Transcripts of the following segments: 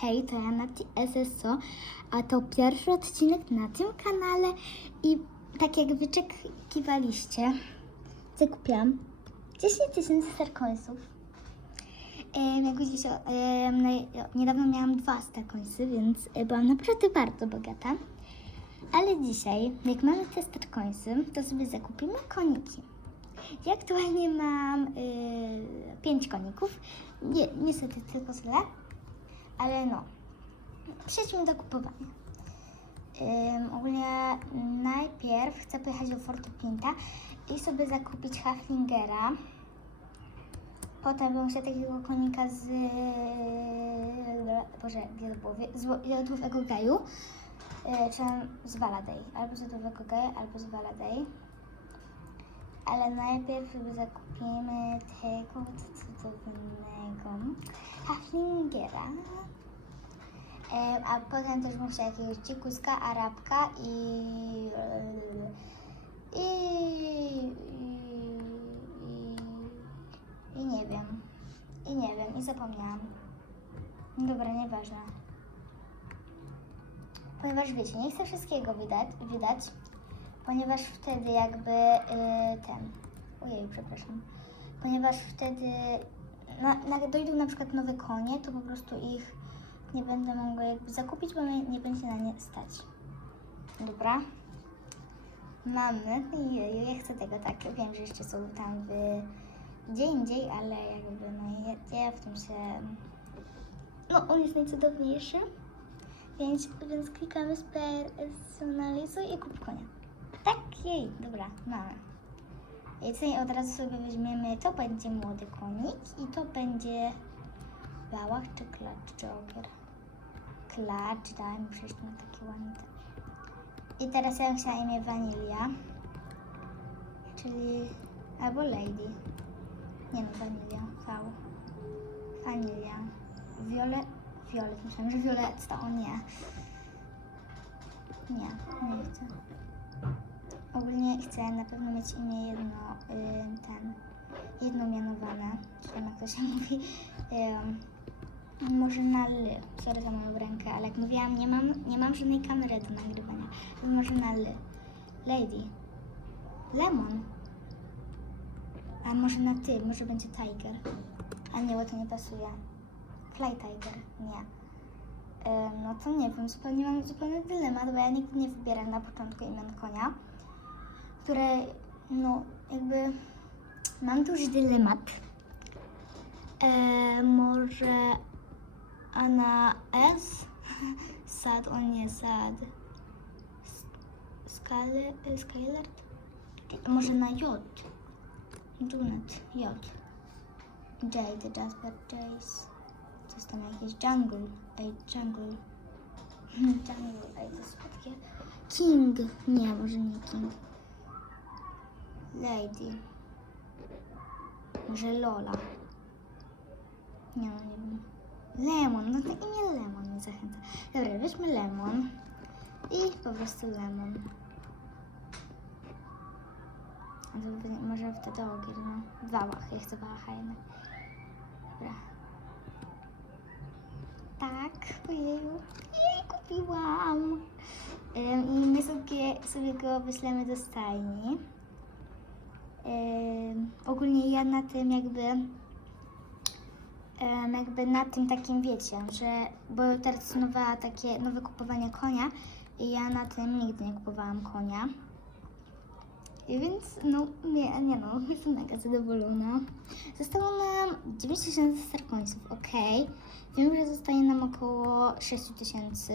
Hej, to ja Nati SSO, a to pierwszy odcinek na tym kanale i tak jak wyczekiwaliście, zakupiłam 10 tysięcy starcoinsów. Em, Jak widzicie, no, niedawno miałam dwa starcoinsy, więc e, byłam naprawdę bardzo bogata. Ale dzisiaj, jak mamy te starcoinsy, to sobie zakupimy koniki. Ja aktualnie mam y, pięć koników. Nie, niestety tylko tyle. Ale no, przejdźmy do kupowania. Ym, ogólnie najpierw chcę pojechać do Fortu Pinta i sobie zakupić Haflingera. Potem bym chciała takiego konika z... Boże, Jodłowego Gaju. Yy, czy z Valaday. Albo z Jodłowego Gaju, albo z Valaday. Ale najpierw zakupimy tego cudownego Haflingera. E, a potem też chciała jakiegoś dzikuska, arabka i... I... I... I nie wiem. I nie wiem. I zapomniałam. Dobra, nieważne. Ponieważ wiecie, nie chcę wszystkiego widać, widać ponieważ wtedy jakby y, ten... Ojej, przepraszam. Ponieważ wtedy na, na, dojdą na przykład nowe konie, to po prostu ich nie będę mogła jakby zakupić, bo nie będzie na nie stać. Dobra. Mamy. Jeju, ja chcę tego tak. Wiem, że jeszcze są tam w gdzie indziej, ale jakby no ja, ja w tym się... No, on jest najcudowniejszy. Więc, więc klikamy spersonalizuj i kup konia. Tak, jej, dobra, mamy. I tutaj od razu sobie weźmiemy, to będzie młody konik i to będzie bałach czy klacz joker. Klacz, daj mi przecież ma takie ładne. I teraz ja chciała imię Vanilia, czyli albo Lady. Nie no, Vanilia, V. Vanilia. Violet, Violet, myślałam, że Violetta, o nie. Nie, nie chcę. Ogólnie chcę na pewno mieć imię jedno, y, ten, jednomianowane, czy tam jak to się mówi, ym, może na L, sorry za moją rękę, ale jak mówiłam, nie mam, nie mam żadnej kamery do nagrywania, to może na L. Lady. Lemon. A może na ty, może będzie Tiger. A nie, bo to nie pasuje. Fly Tiger, nie. No to nie wiem, zupełnie mam zupełny dylemat, bo ja nigdy nie wybieram na początku imion konia które, no, jakby mam duży dylemat. E, może Ana S? Sad, on nie sad. Skale, Skylard? Może na J? Junet, J. Jade, Jasper, Jace. Co jest tam jakieś? Jungle, ej, Jungle. Jungle, ej, to słodkie. King, nie, może nie King. Lady. Może Lola. Nie no, nie wiem. Lemon, no to imię Lemon mnie zachęca. Dobra, weźmy Lemon. I po prostu Lemon. Może wtedy ogier, no. Wałach, ja chcę wałacha jednak. Dobra. Tak, ojeju. Jej, kupiłam. Ym, I my sobie, sobie go wyślemy do stajni. Ogólnie ja na tym jakby jakby na tym takim wiecie, że bo teraz nowa, takie nowe kupowanie konia i ja na tym nigdy nie kupowałam konia. I więc no nie, nie no, jestem mega zadowolona. Zostało nam 9 tysięcy ok. Wiem, że zostaje nam około 6 tysięcy.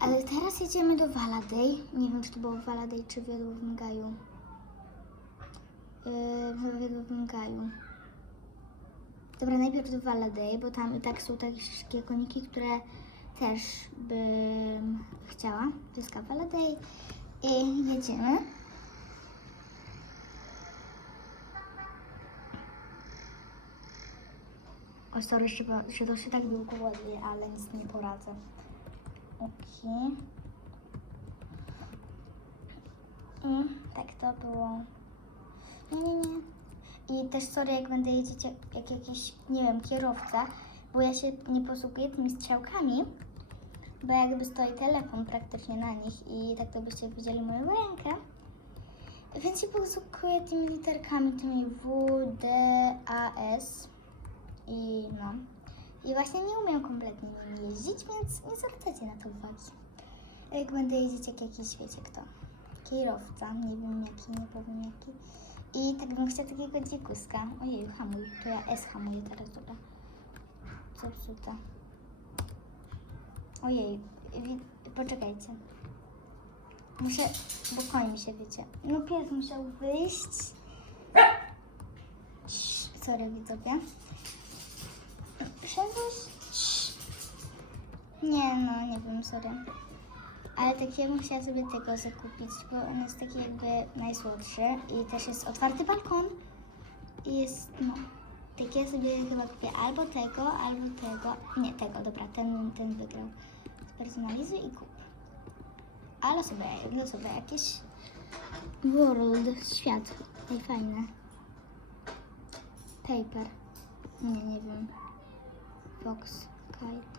Ale teraz jedziemy do Valaday. Nie wiem, czy to było w Valaday, czy w Jodłowym Gaju. Yy, Jodłowym Gaju. Dobra, najpierw do Valaday, bo tam i tak są takie koniki, które też bym chciała. Zyska Valaday. I jedziemy. O, sorry, że, że to się tak długo ładuje, ale nic nie poradzę. Okej. I tak to było. Nie, nie, nie. I też sorry, jak będę jeździć jak, jak jakiś, nie wiem, kierowca, bo ja się nie posługuję tymi strzałkami, bo jakby stoi telefon praktycznie na nich i tak to byście widzieli moją rękę. Więc się posługuję tymi literkami, tymi W, D, A, S i no. I właśnie nie umiem kompletnie nimi jeździć, więc nie zwracajcie na to uwagi. Jak będę jeździć jak jakiś, wiecie kto, kierowca, nie wiem jaki, nie powiem jaki. I tak bym chciała takiego dzikuska. Ojej, hamuj, to ja S hamuję teraz, dobra. Zepsuta. Ojej, wi- poczekajcie. Muszę, bo koń mi się wiecie. No pies musiał wyjść. Sorry widzowie. Cii. Nie no, nie wiem, sorry. Ale takiego musiała sobie tego zakupić, bo on jest taki jakby najsłodszy i też jest otwarty balkon. I jest, no, takie sobie chyba kupię albo tego, albo tego. Nie, tego, dobra, ten, ten wygrał. Spersonalizuj i kup. A losowe, losowe jakieś. World, świat. Ej, fajne. Paper. Nie, nie wiem. Fox, kite.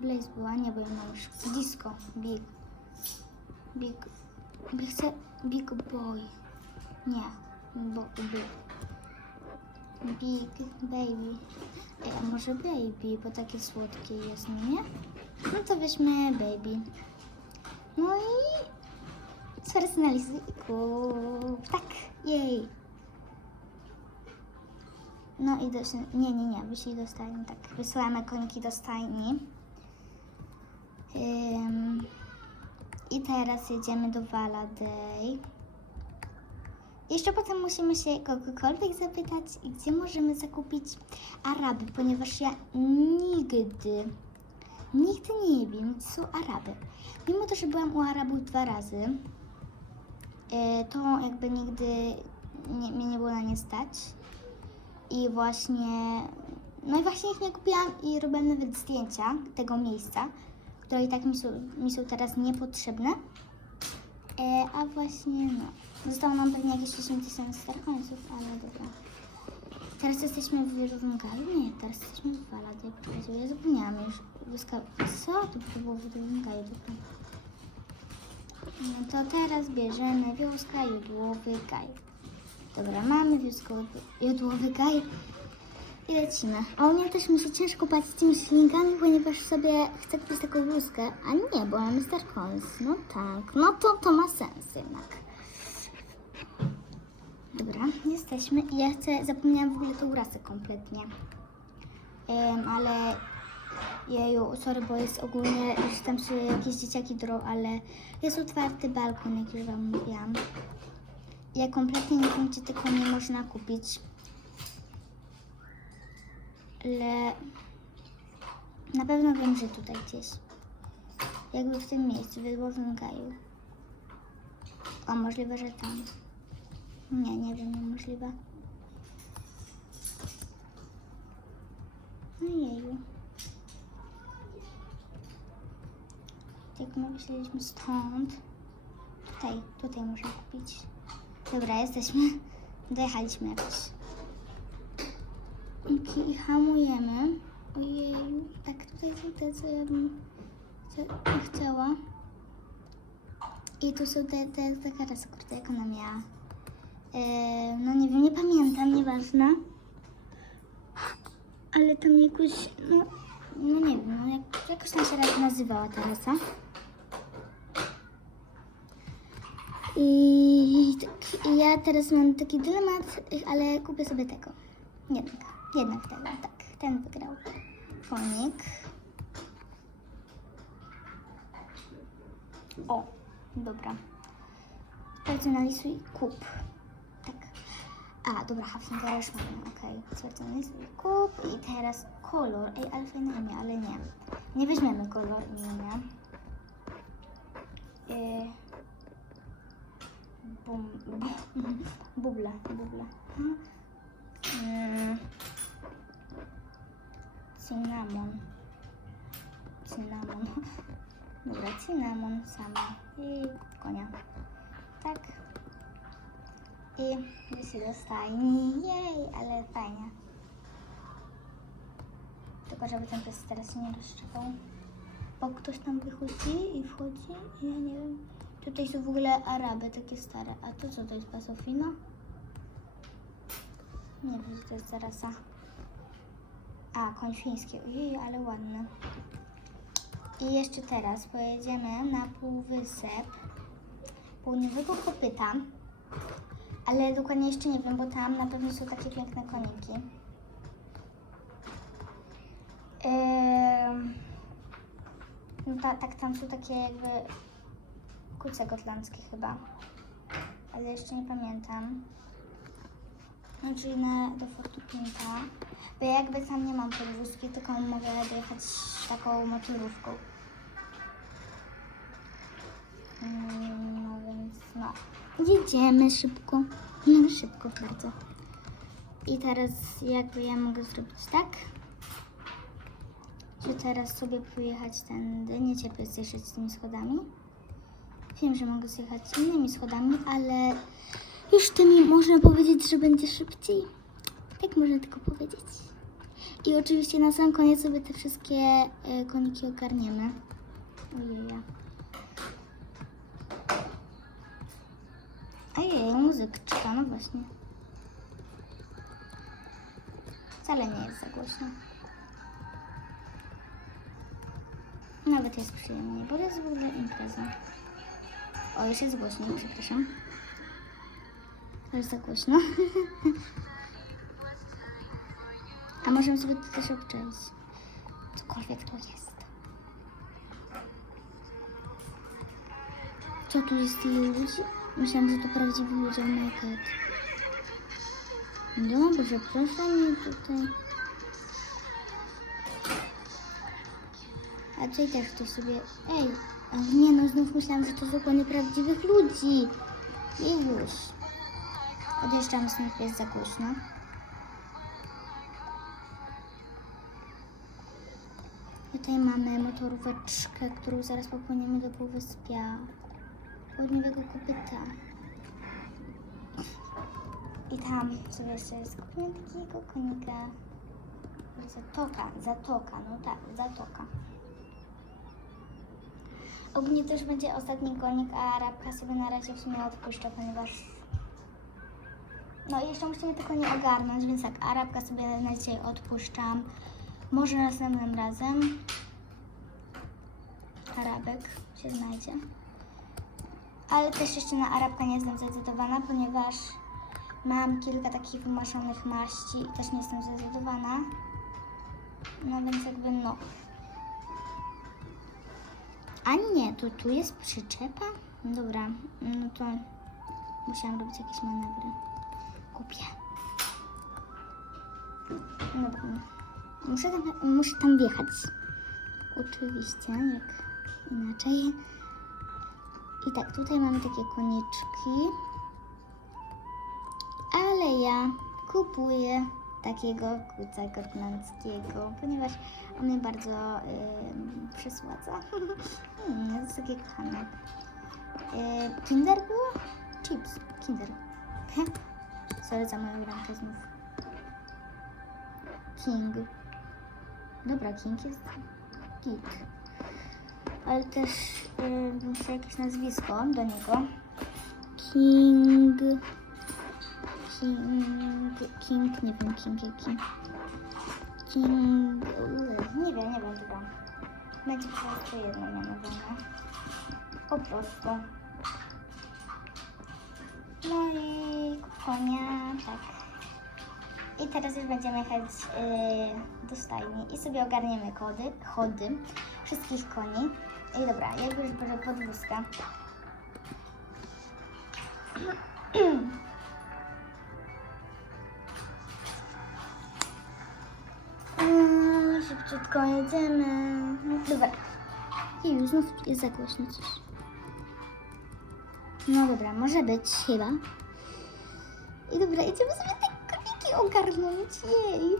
Blaze była, nie, mam już. Disco, big. Big. Chcę big boy. Nie, bo big. Big baby. Ej, a może baby, bo takie słodkie jest, no nie? No to weźmy baby. No i spersonalizuj i kup. Tak, jej. No i do, nie, nie, nie, wyślij do stajni, tak. Wysyłamy koniki do stajni. I teraz jedziemy do Valaday. Jeszcze potem musimy się kogokolwiek zapytać, gdzie możemy zakupić Araby, ponieważ ja nigdy, nigdy nie wiem, co są Araby. Mimo to, że byłam u Arabów dwa razy, e, to jakby nigdy nie, mnie nie było na nie stać. I właśnie, no i właśnie ich nie kupiłam i robiłam nawet zdjęcia tego miejsca, które i tak mi są, mi są teraz niepotrzebne. E, a właśnie, no, zostało nam pewnie jakieś 10 tysięcy starkońców, ale dobra. Teraz jesteśmy w Gaju? Nie, teraz jesteśmy w Valadzie. Poczekajcie, ja zapomniałam już. Wyska... Co? To było w dobra. No to teraz bierzemy wioska Jodłowy Gaj. Dobra, mamy wioskowy Jodłowy Gaj i lecimy. A u mnie też mi się ciężko patrzeć z tymi silnikami, ponieważ sobie chcę kupić taką bluzkę, a nie, bo mamy Star Coins. No tak, no to to ma sens jednak. Dobra, jesteśmy ja chcę, zapomniałam w ogóle tą rasę kompletnie. Em, ale jeju, sorry, bo jest ogólnie, już tam się jakieś dzieciaki drą, ale jest otwarty balkon, jak już Wam mówiłam. Ja kompletnie nie wiem, gdzie tylko nie można kupić. Ale na pewno wiem, że tutaj gdzieś. Jakby w tym miejscu, w Wydłowym Gaju. O, możliwe, że tam. Nie, nie wiem, niemożliwe. Ojeju. Jak my wyszliśmy stąd. Tutaj, tutaj muszę kupić. Dobra, jesteśmy. Dojechaliśmy jakoś. I hamujemy. Ojeju, tak tutaj są te, co ja bym chcia- chciała. I tu są te, te, te karasy, kurde, jak ona miała. E, no nie wiem, nie pamiętam, nieważne. Ale tam jakoś, no, no nie wiem, no jak, jakoś tam się raz nazywała ta rasa. I, tak, I ja teraz mam taki dylemat, ale kupię sobie tego. Jednak, jednak tego, tak. Ten wygrał. Konik. O, dobra. Personalizuj kup. Tak. A, dobra, Hafningera już mamy, okej. Personalizuj kup i teraz kolor. Ej, ale fajne imię, ale nie. Nie weźmiemy kolor imienia. Yy, bum, bum, bubla, bubla. Mm. Cynamon. Cynamon. Dobra, cynamon sama. I konia. Tak. I wyjście do. Jej, ale fajnie. Tylko żeby ten pies teraz nie rozszczepał. Bo ktoś tam wychodzi i wchodzi i ja nie wiem. Tutaj są w ogóle Araby takie stare. A to co to jest pasofina? Nie wiem, co to jest za rasa. A, koń fiński. Ojej, ale ładny. I jeszcze teraz pojedziemy na półwysep południowego kopyta. Ale dokładnie jeszcze nie wiem, bo tam na pewno są takie piękne koniki. Ym, no ta, tak, tam są takie jakby kuce gotlandzkie chyba. Ale jeszcze nie pamiętam. Na, do Fortu Pinta. Bo ja jakby tam nie mam podwózki, tylko mogę dojechać taką motorówką. Mm, No więc no. Jedziemy szybko. No szybko bardzo. I teraz jakby ja mogę zrobić tak, że teraz sobie pojechać tędy. Nie cierpię zjeżdżać z tymi schodami. Wiem, że mogę zjechać innymi schodami, ale już tymi można powiedzieć, że będzie szybciej. Tak można tylko powiedzieć. I oczywiście na sam koniec sobie te wszystkie e, koniki ogarniemy. Ojej. Ojej, muzyczka, no właśnie. Wcale nie jest za głośno. Nawet jest przyjemnie, bo to jest w ogóle impreza. O, już jest głośno, przepraszam. Jest za głośno. A możemy sobie to też obczaić. Cokolwiek to jest. Co tu jest tyle ludzi? Myślałam, że to prawdziwi ludzie, my god. Dobrze, proszę mnie tutaj. A tutaj też ktoś sobie... Ej, ale nie no, znów myślałam, że to zakłady prawdziwych ludzi. I już. Odjeżdżamy stąd, jest za głośno. Tutaj mamy motoróweczkę, którą zaraz popłyniemy do półwyspia południowego kopyta. I tam sobie jeszcze skupimy takiego konika. Zatoka, zatoka, no tak, zatoka. Ogólnie też będzie ostatni konik, a Arabka sobie na razie w sumie odpuszcza, ponieważ... No i jeszcze musimy tylko nie ogarnąć, więc tak, Arabka sobie na dzisiaj odpuszczam. Może następnym razem Arabek się znajdzie. Ale też jeszcze na Arabka nie jestem zdecydowana, ponieważ mam kilka takich wymaszonych maści i też nie jestem zdecydowana. No więc jakby no. A nie, to tu jest przyczepa? Dobra, no to musiałam robić jakieś manewry. Kupię. Dobra. Muszę tam, muszę tam wjechać. Oczywiście, jak inaczej. I tak, tutaj mamy takie koniczki. Ale ja kupuję takiego kuca gotlandzkiego, ponieważ on mnie bardzo yy, przysładza. mm, jest takie kochane. Yy, kinder było? Chips. Kinder. Za moją rękę znów. King. Dobra, King jest git. Ale też yy, muszę jakieś nazwisko do niego. King. King. King, nie wiem, King jaki. King. Nie wiem, nie wiem chyba. Będzie po prostu jedno mianowane. Po prostu. No i konia, tak. I teraz już będziemy jechać yy, do stajni i sobie ogarniemy kody, chody wszystkich koni. I dobra, jak już biorę podwózkę. Mm, Szybciutko jedziemy. No, Dobra. I już znów jest za głośno coś. No dobra, może być chyba. I dobra, idziemy sobie te koniki ogarnąć. Jej.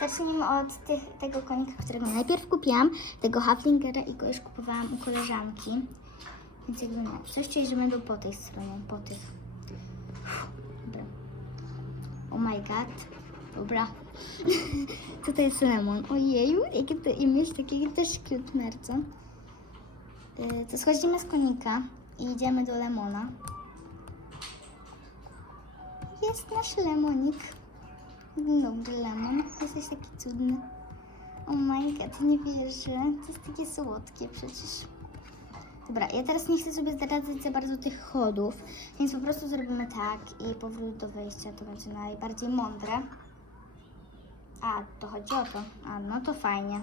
Zacznijmy od tych, tego konika, którego najpierw kupiłam, tego Haflingera i go już kupowałam u koleżanki. Więc jakby no, coś czuję, że będą po tej stronie, po tych. Dobra. Oh my god. Dobra. Tutaj jest lemon. Ojeju, jakie to imię takiego też cute bardzo. Yy, to schodzimy z konika i idziemy do lemona. Jest nasz lemonik. Dobry lemon. Jesteś taki cudny. Oh my god, nie wierzę. To jest takie słodkie przecież. Dobra, ja teraz nie chcę sobie zdradzać za bardzo tych chodów, więc po prostu zrobimy tak i powrót do wejścia to będzie najbardziej mądre. A, to chodzi o to. A, no to fajnie.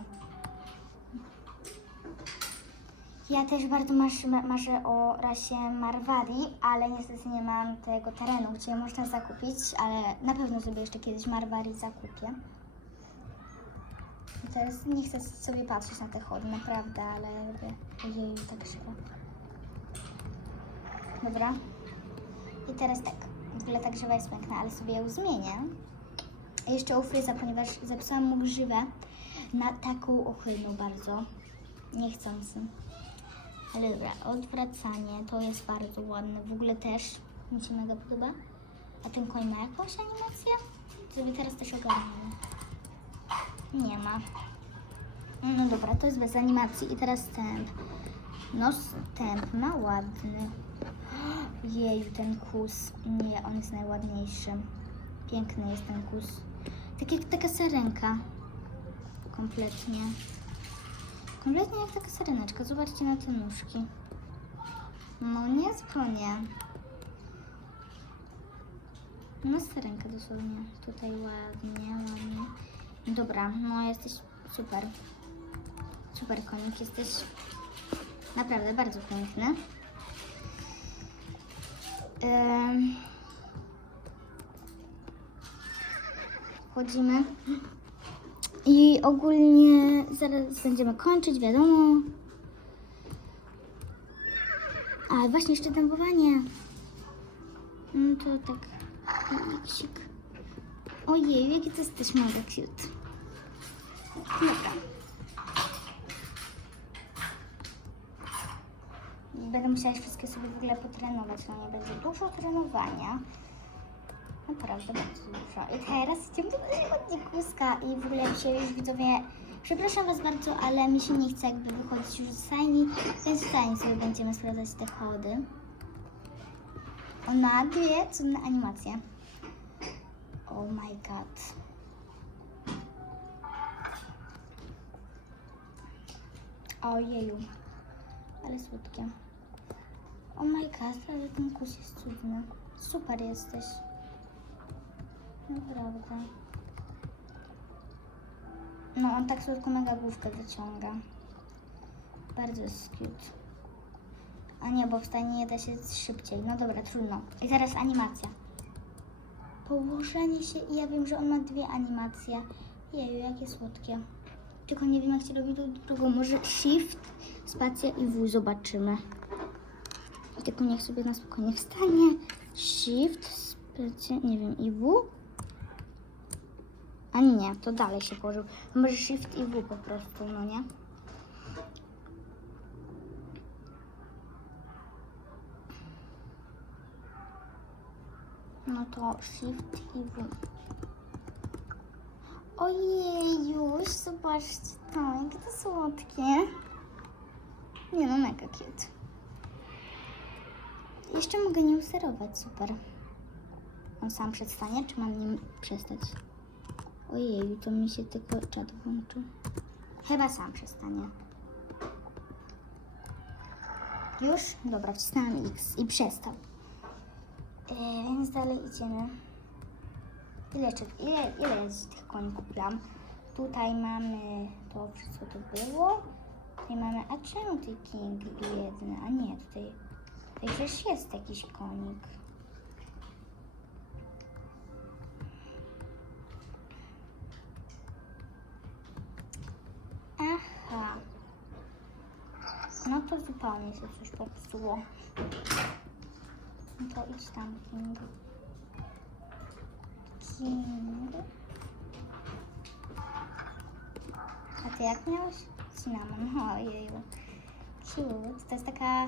Ja też bardzo marzę o rasie Marwari, ale niestety nie mam tego terenu, gdzie można zakupić, ale na pewno sobie jeszcze kiedyś Marwari zakupię. I teraz nie chcę sobie patrzeć na te chody, naprawdę, ale jakby... Ojej, tak źle. Dobra. I teraz tak. W ogóle ta grzywa jest piękna, ale sobie ją zmienię. Jeszcze u fryza, ponieważ zepsułam mu grzywę na taką ohydną bardzo. Niechcący. Ale dobra, odwracanie to jest bardzo ładne. W ogóle też mi się mega podoba. A ten koń ma jakąś animację? Sobie teraz też ogarniemy. Nie ma. No dobra, to jest bez animacji. I teraz tęp. No tęp ma ładny. Jeju, ten kus. Nie, on jest najładniejszy. Piękny jest ten kus. Tak jak taka sarenka. Kompletnie. Kompletnie jak taka sareneczka. Zobaczcie na te nóżki. No nie zupełnie. No sarenka dosłownie. Tutaj ładnie, ładnie. Dobra, no jesteś super. Super konik, jesteś naprawdę bardzo piękny. Em, Wchodzimy. I ogólnie zaraz będziemy kończyć, wiadomo. A właśnie jeszcze dębowanie. No to tak. Iksik. Ojej, jaki to jesteś mega cute. Dobra. Będę musiała wszystkie sobie w ogóle potrenować, no nie będzie dużo trenowania. Naprawdę bardzo dużo. I teraz idziemy do kuska i w ogóle dzisiaj już widzowie, przepraszam Was bardzo, ale mi się nie chce jakby wychodzić już z stajni, więc w stajni sobie będziemy sprawdzać te chody. On ma dwie cudne animacje. Oh my god. Ojeju, ale słodkie. Oh my god, ale ten kus jest cudny. Super jesteś. Naprawdę. No, on tak słodko mega główkę wyciąga. Bardzo jest cute. A nie, bo w stanie nie da się szybciej. No dobra, trudno. I teraz animacja. Położenie się i ja wiem, że on ma dwie animacje. Jeju, jakie słodkie. Tylko nie wiem, jak się robi tą drugą. Może shift, spacja i W zobaczymy. Tylko niech sobie na spokojnie wstanie. Shift, spacja, nie wiem, i W. A nie, to dalej się położył. Może shift i W po prostu, no nie? No to shift i W. Ojej, już zobaczcie to, jakie to słodkie. Nie no, mega cute. Jeszcze mogę nim sterować, super. On sam przestanie, czy mam nim przestać? Ojej, to mi się tylko czat włączył. Chyba sam przestanie. Już? Dobra, wcisnęłam X i przestał. E, więc dalej idziemy. Ile, jeszcze- ile, ile z tych koni kupiłam? Tutaj mamy to wszystko to było. Tutaj mamy, a czemu ty King jeden? A nie, tutaj, tutaj przecież jest jakiś konik. To zupełnie się coś popsuło. No to idź tam, King. King. A ty jak miałeś? Cinnamon. Ojeju. Cute. To jest taka...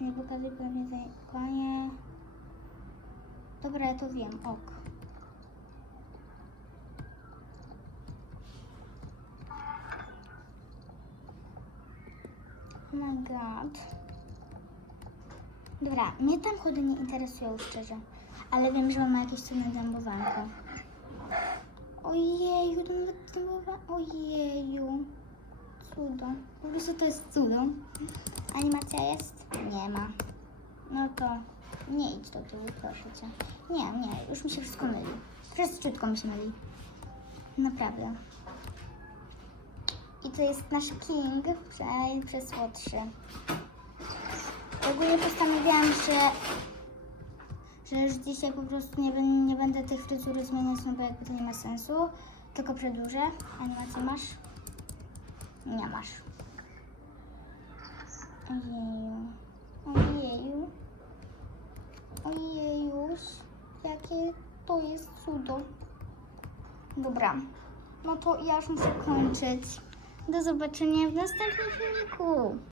Nie pokazuj pewnie konie. Dobra, ja to wiem. Ok. my god. Dobra, mnie tam chody nie interesują szczerze. Ale wiem, że on ma jakieś cudne zębowanko. Ojeju, to nawet zębowanko. Ojeju. Cudo. Po prostu to jest cudo. Animacja jest? Nie ma. No to nie idź do tyłu, proszę cię. Nie, nie, już mi się wszystko myli. Wszystko mi się myli. Naprawdę. I to jest nasz King, prze- przesłodszy. Ogólnie postanowiłam, że, że już dzisiaj po prostu nie, nie będę tych fryzury zmieniać, no bo jakby to nie ma sensu. Tylko przedłużę. Animację masz? Nie masz. Ojeju. Ojeju. Ojejuś. Jakie to jest cudo. Dobra. No to ja już muszę kończyć. Do zobaczenia w następnym filmiku.